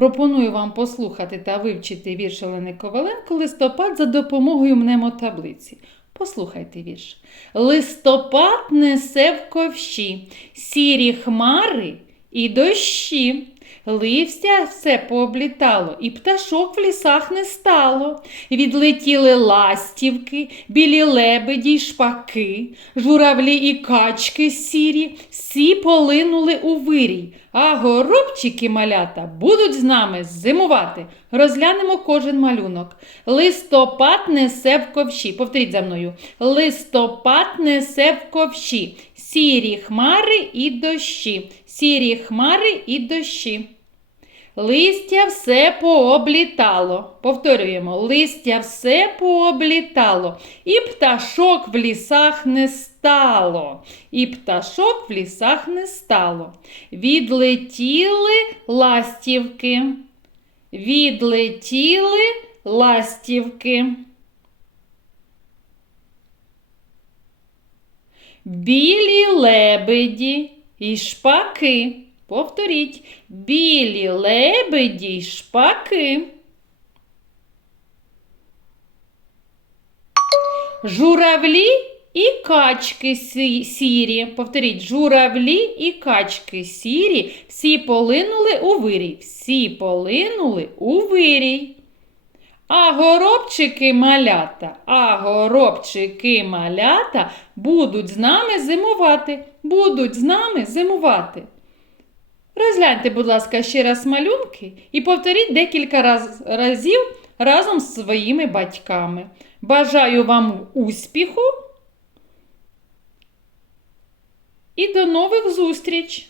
Пропоную вам послухати та вивчити вірш Олени Коваленко листопад за допомогою мнемотаблиці. Послухайте вірш. Листопад несе в ковші, сірі хмари і дощі. Лився все пооблітало, і пташок в лісах не стало. Відлетіли ластівки, білі лебеді й шпаки, журавлі і качки сірі, всі полинули у вирій, а горобчики малята будуть з нами зимувати. Розглянемо кожен малюнок. Листопад несе в ковші. Повторіть за мною. Листопад несе в ковші. Сірі хмари і дощі. Сірі хмари і дощі. Листя все пооблітало. Повторюємо, листя все пооблітало, і пташок в лісах не стало. І пташок в лісах не стало. Відлетіли ластівки. Відлетіли ластівки. Білі лебеді і шпаки. Повторіть, білі лебеді шпаки. Журавлі і качки сірі. Повторіть, журавлі і качки сірі. Всі полинули у вирій. Всі полинули у вирій. А горобчики малята, а горобчики малята будуть з нами зимувати. Будуть з нами зимувати. Розгляньте, будь ласка, ще раз малюнки і повторіть декілька раз, разів разом з своїми батьками. Бажаю вам успіху і до нових зустріч!